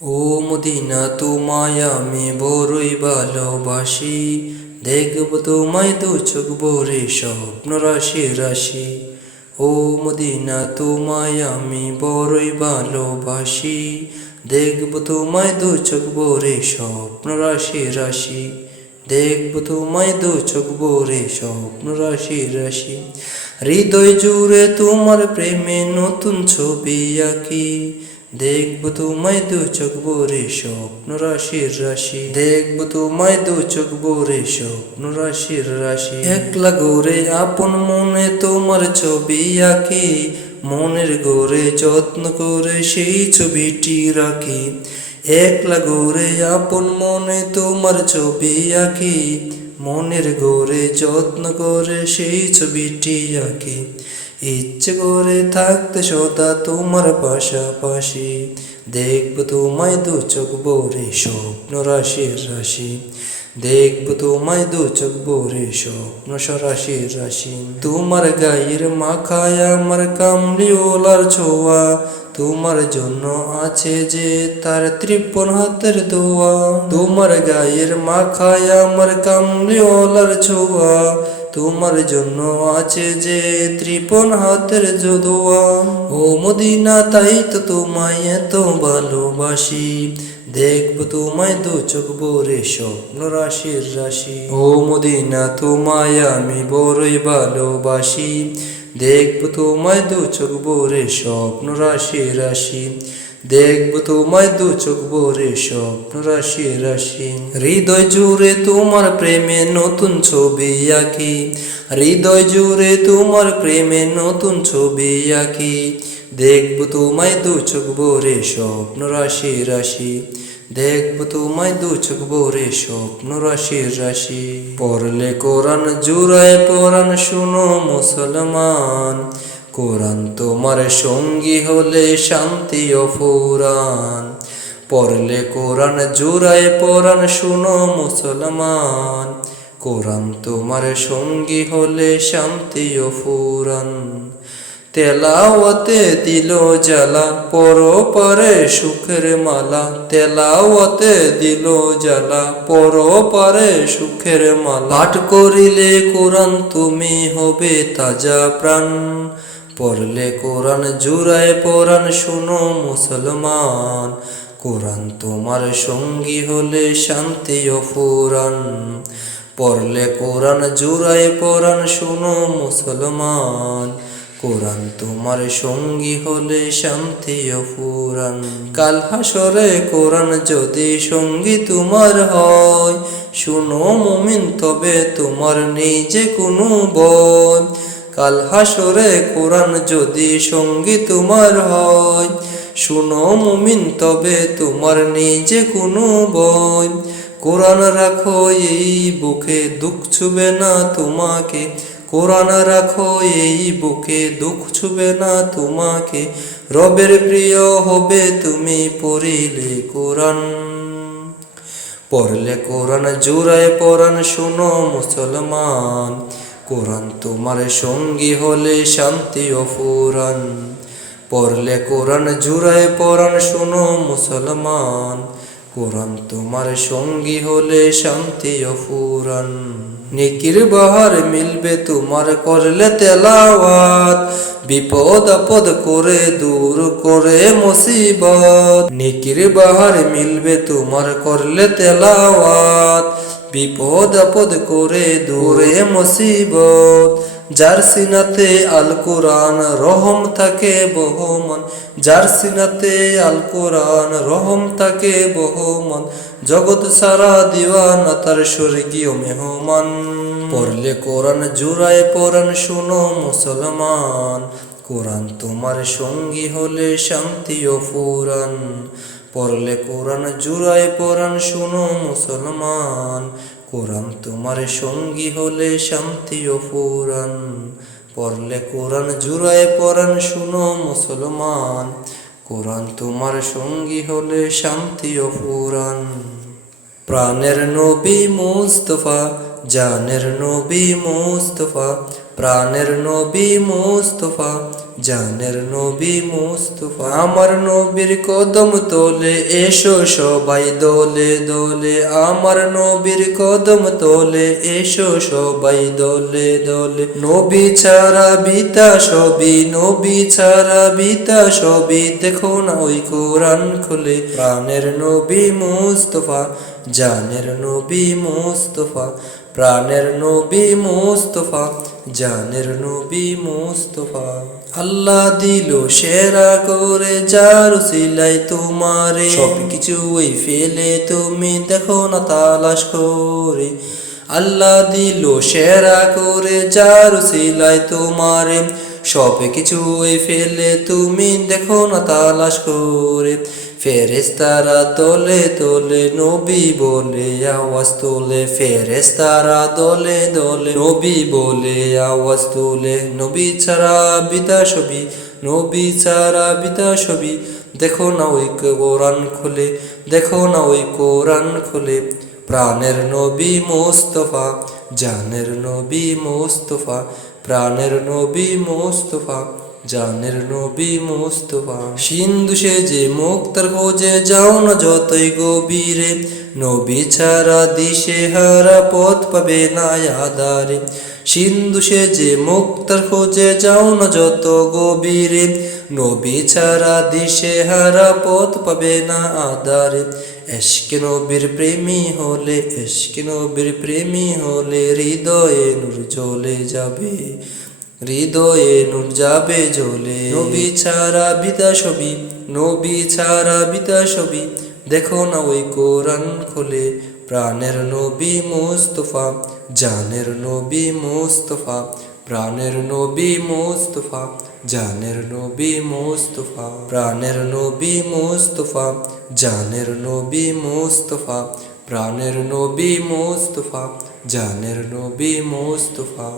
ও Medina তোমায় আমি বড়ই ভালোবাসি, দেখব তোমায় দু চোখ ভরে স্বপ্ন রাশি রাশি। ও মদিনা তোমায় আমি বড়ই ভালোবাসি, দেখব তোমায় দু চোখ ভরে স্বপ্ন রাশি রাশি। দেখব তোমায় দু চোখ ভরে স্বপ্ন রাশি রাশি। হৃদয় জুড়ে তোমার প্রেমে নতুন ছবি আঁকি, দেখব তোমায় দু চোখ ভরে স্বপ্ন রাশির রাশি। দেখব তোমায় দু চোখ ভরে স্বপ্ন রাশির রাশি। একলা গোরে আপন মনে তোমার ছবি আঁকি, মনের গোরে যত্ন করে সেই ছবিটি রাখি। একলা গোরে আপন মনে তোমার ছবি আঁকি, মনের গোরে যত্ন করে সেই ছবিটি আঁকি। ইচ্ছে করে থাকতে সদা তোমার পাশাপাশি, দেখব তোমায় দু চোখ ভরে স্বপ্ন রাশির রাশি। দেখব তোমায় দু চোখ ভরে স্বপ্ন রাশির রাশি। তোমার গায়ের মাখায় আমার কামলিওয়ালার ছোঁয়া, তোমার জন্য আছে যে তার 53 হাতের দোয়া। তোমার গায়ের মাখায় আমার কামলিওয়ালার ছোঁয়া, তোমার জন্য আছে যে 53 হাতের দোয়া। ও মদিনা তাই তো তোমায় এত ভালোবাসি, দেখব তোমায় দু চোখ ভরে স্বপ্ন রাশির রাশি। ও মদিনা তোমায় আমি বড়ই ভালোবাসি, দেখব তোমায় দু চোখ ভরে স্বপ্ন রাশি রাশি। দেখব তোমায় দু চোখ ভরে স্বপ্ন রাশি রাশি। হৃদয় জুড়ে তোমার প্রেমে নতুন ছবি আঁকি, হৃদয় জুড়ে তোমার প্রেমে নতুন ছবি আঁকি। দেখব তোমায় দু চোখ ভরে স্বপ্ন রাশি রাশি। দেখব তোমায় দু চোখ ভরে স্বপ্ন রাশি রাশি। পড়লে কোরআন জুড়ায় পরাণ শুনো মুসলমান, কোরআন তোমার সঙ্গী হলে শান্তি ও ফুরান। পড়লে কোরআন জুড়ায় পরাণ শুনো মুসলমান, কোরআন তোমার সঙ্গী হলে শান্তি ও ফুরান। তেলাওয়াতে দিল জ্বালা পরপারে সুখের মালা, তেলাওয়াতে দিল জ্বালা পরপারে সুখের মালা। পাঠ করিলে কোরআন তুমি হবে তাজা প্রাণ, পড়লে কোরআন জুড়ায় পরাণ শুনো মুসলমান, কোরআন তোমার সঙ্গী হলে শান্তি ও ফুরান। পড়লে কোরআন জুড়ায় পরাণ শুনো মুসলমান, কোরআন তোমার সঙ্গী হলে শান্তি ও ফুরান। কাল হাসরে কোরআন যদি সঙ্গী তোমার হয়, শুনো মুমিন তবে তোমার নেই যে কোনো ভয়। কাল হাসরে কোরআন যদি সঙ্গী তোমার হয়, শুনো মুমিন তবে তোমার নেই যে কোনো ভয়। কোরআন রাখো এই বুকে দুঃখ ছুবে না তোমাকে, কোরআন রাখো এই বুকে দুঃখ ছুবে না তোমাকে। রবের প্রিয় হবে তুমি পড়িলে কোরআন, পড়লে কোরআন জুড়ায় পরাণ শুনো মুসলমান, কোরআন তোমার সঙ্গী হলে শান্তি ও ফুরান। পড়লে কোরআন জুড়ায় পরাণ শুনো মুসলমান, কোরআন তোমার সঙ্গী হলে শান্তি ও ফুরান। নেকির বাহার মিলবে তোমার করলে তেলাওয়াত, বিপদ আপদ করে দূর করে মুসিবত। নেকির বাহার মিলবে তোমার করলে তেলাওয়াত, বিপদ আপদ করে দূরে মুসিবত। যার সিনাতে আল কোরআন রহম থাকে বহমান, যার সিনাতে আল কোরআন রহম থাকে বহমান। জগৎ সারা দিওয়ানা তার স্বর্গীয় মেহমান। পড়লে কোরআন জুড়ায় পরাণ শুনো মুসলমান, কোরআন তোমার সঙ্গী হলে শান্তি ও ফুরান। পড়লে কোরআন জুড়ায় পরাণ শুনো মুসলমান, কোরআন তোমার সঙ্গী হলে শান্তি ও ফুরান। পড়লে কোরআন জুড়ায় পরাণ শুনো মুসলমান, কোরআন তোমার সঙ্গী হলে শান্তি ও ফুরান। প্রাণের নবী মুস্তফা, জানের নবী মুস্তফা, প্রাণের নবী মুস্তফা, জানের নবী মুস্তফা। আমার নবীর কদম তোলে এসো সবাই দলে দলে, আমার নবীর কদম তোলে এসো সবাই দলে দলে। নবী ছাড়া বিতা সবই, নবী ছাড়া বিতা সবই, দেখো না ওই কোরআন খুলে। প্রাণের নবী মুস্তফা, জানের নবী মুস্তফা, প্রাণের নবী মুস্তফা, জানের নবী মুস্তফা। আল্লাহ দিল সেরা করে যার উসিলায় তোমারে, সবকিছুই ফেলে তুমি দেখো না তালাশ করে। আল্লাহ দিল সেরা করে যার উসিলায় তোমারে, সবকিছুই ফেলে তুমি দেখো না তালাশ করে। ফেরেশতারা দলে দলে নবী বলে আওয়াজ তোলে, ফেরেশতারা দলে দলে নবী বলে আওয়াজ তোলে। নবী ছাড়া বিদা সবই, নবী ছাড়া বিদা সবই, দেখো না ওই কোরআন খুলে, দেখো না ওই কোরআন খুলে। প্রাণের নবী মুস্তফা, জানের নবী মুস্তফা, প্রাণের নবী মুস্তফা, জানের নবী মুস্তফা। সিন্ধু সেজে মুক্তার খোঁজে যাও না যতই গভীরে, নবী ছাড়া দিশে হারা পথ পাবে না আধারে। সিন্ধু সেজে মুক্তার খোঁজে যাও না যত গভীরে, নবী ছাড়া দিশে হারা পথ পাবে না আধারে। এশকে নবীর প্রেমী হলে, এশকে নবীর প্রেমী হলে, হৃদয়ে নূর জ্বলে যাবে, হৃদয়ে নূর যাবে জ্বলে। নবী ছাড়া বিদা সবই, নবী ছাড়া বিদা সবই, দেখো না ওই কোরআন খুলে। প্রাণের নবী মুস্তফা, জানের নবী মুস্তফা, প্রাণের নবী মুস্তফা, জানের নবী মুস্তফা। প্রাণের নবী মুস্তফা, জানের নবী মুস্তফা, প্রাণের নবী মুস্তফা, জানের নবী মুস্তফা।